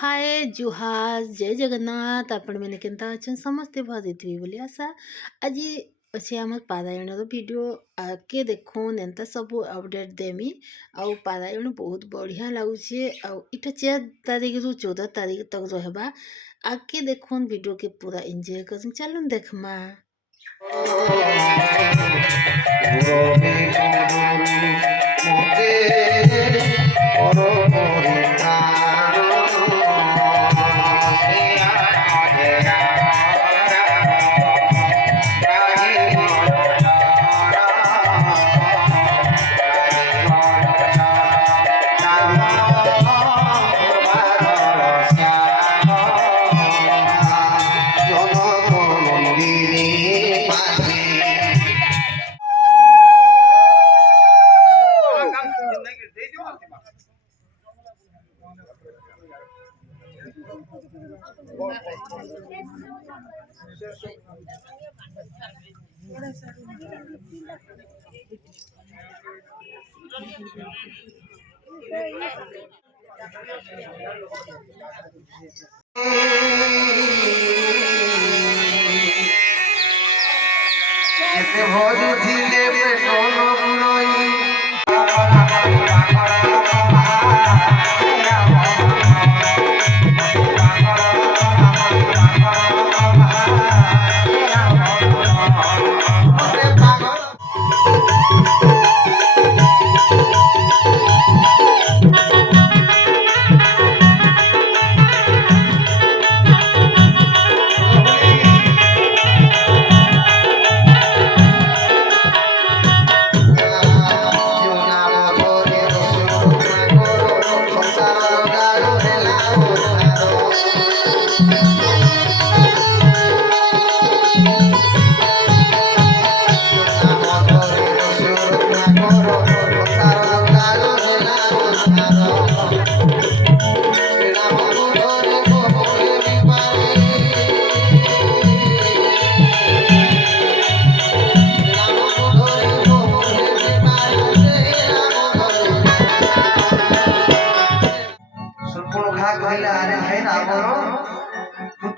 हाय जुहार जय जगन्नाथ आपण मैंने केनता अच्छन समस्ते भजिथि बोली आशा आज अच्छे आम पारायण वीडियो आके देखून एंता सब अपडेट देमी आउ पारायण बहुत बढ़िया लगुचे आउ इटा 4 तारीख रु 14 तारीख तक रहबा आके देखून वीडियो के पूरा एंजॉय कर चलून देखमा।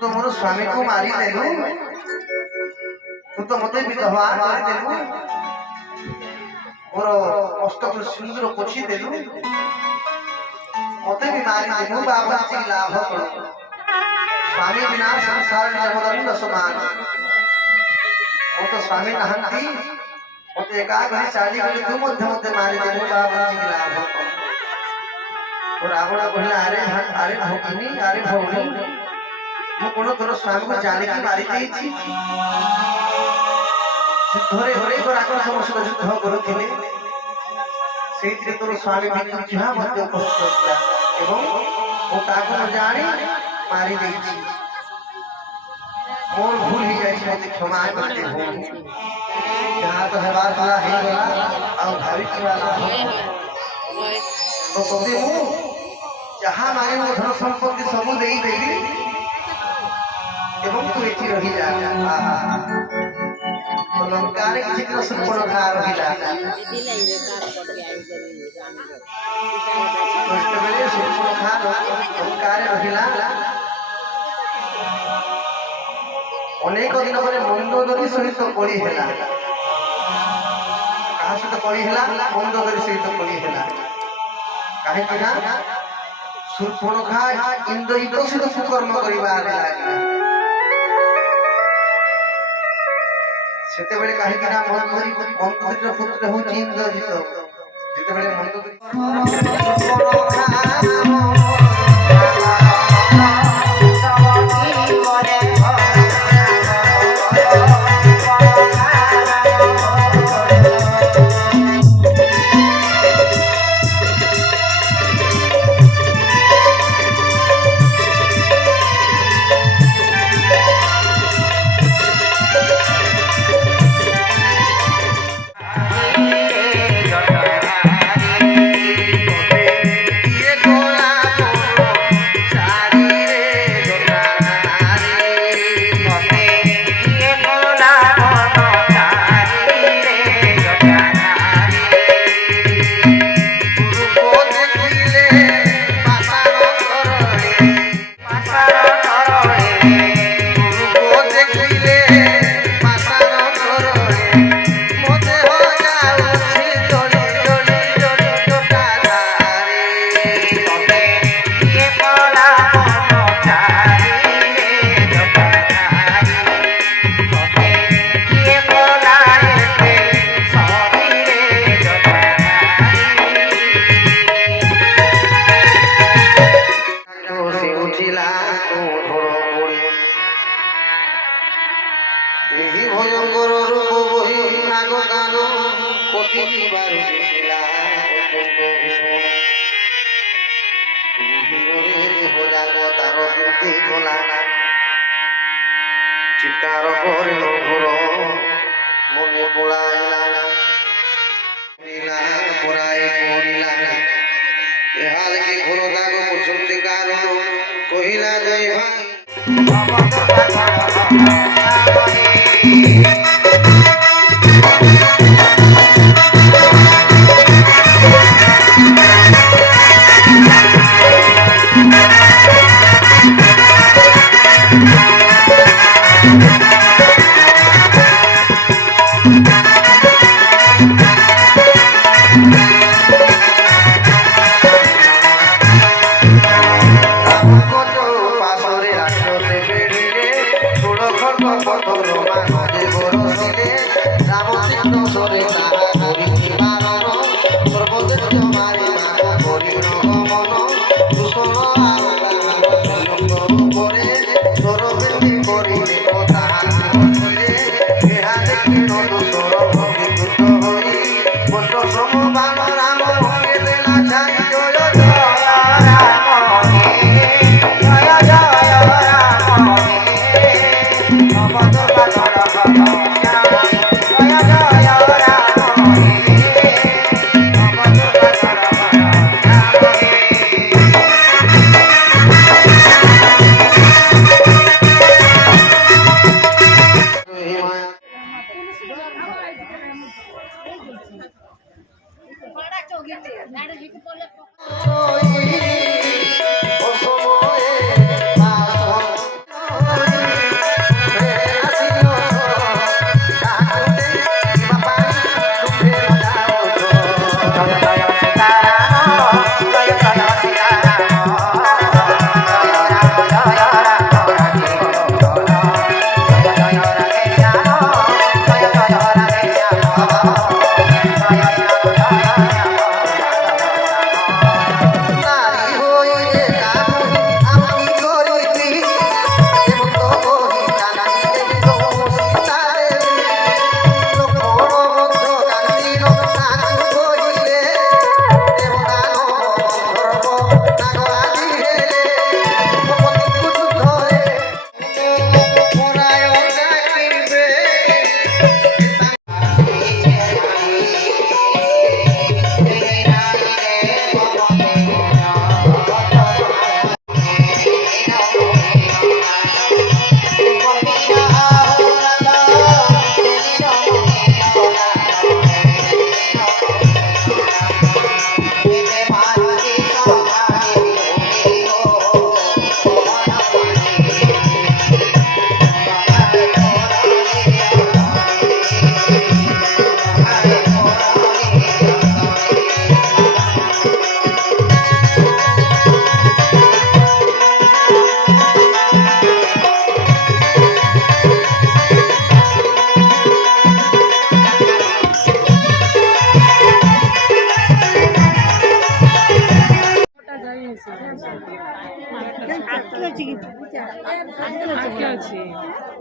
तो मोर स्वामी को मारी देलु तो मते विधवा मार देलु मोर कष्ट को सिंदूर पोछि देलु मते भी मारी देलु बाबा जी लाभ करो स्वामी बिना संसार निर्मल दसमान ओ तो स्वामी नहंती मते एका घड़ी चाली घड़ी तू मध्य मध्य मारी देलु बाबा जी लाभ करो और रावण कहला अरे भौनी अरे भौनी मु कोन तोर स्वामी को जाने की मारी देछि धरे धरे को राक्षस समस्त युद्ध करुथिले सेइत्रे तोर स्वामी बिकु जिहा मध्य कष्ट करला एवं ओ ताको न जानी मारी देछि मोर भूल ही जाय छै मते क्षमा कर दे हो जहां तो हवार वाला है वाला और भाविक वाला तो कबे मु जहां मागे मो धन संपत्ति सब देई देली एवं तू एठी रही जा तो लंकार किछि दिन संपूर्ण खा रही जा तो बेले संपूर्ण खा लंकार रहिला अनेक दिन पर मंदोदरी सहित कोली हैला कहा सहित कोली हैला मंदोदरी सहित कोली हैला काहे कि ना सुर्पणखा इंद्रजित सहित कुकर्म करिबा लागला सेते बेले काहे कि ना मंदोदरी पुत्र होची इंद्रजित जेते बेले मंदोदरी দুটি গোলা চিৎকার করিল ঘোর মনে পোড়াইলা পোড়াই পড়িলা ইহা দেখি ঘোর দাগ পর্যন্ত কারণ কহিলা জয় ভাই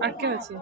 আটকে আছে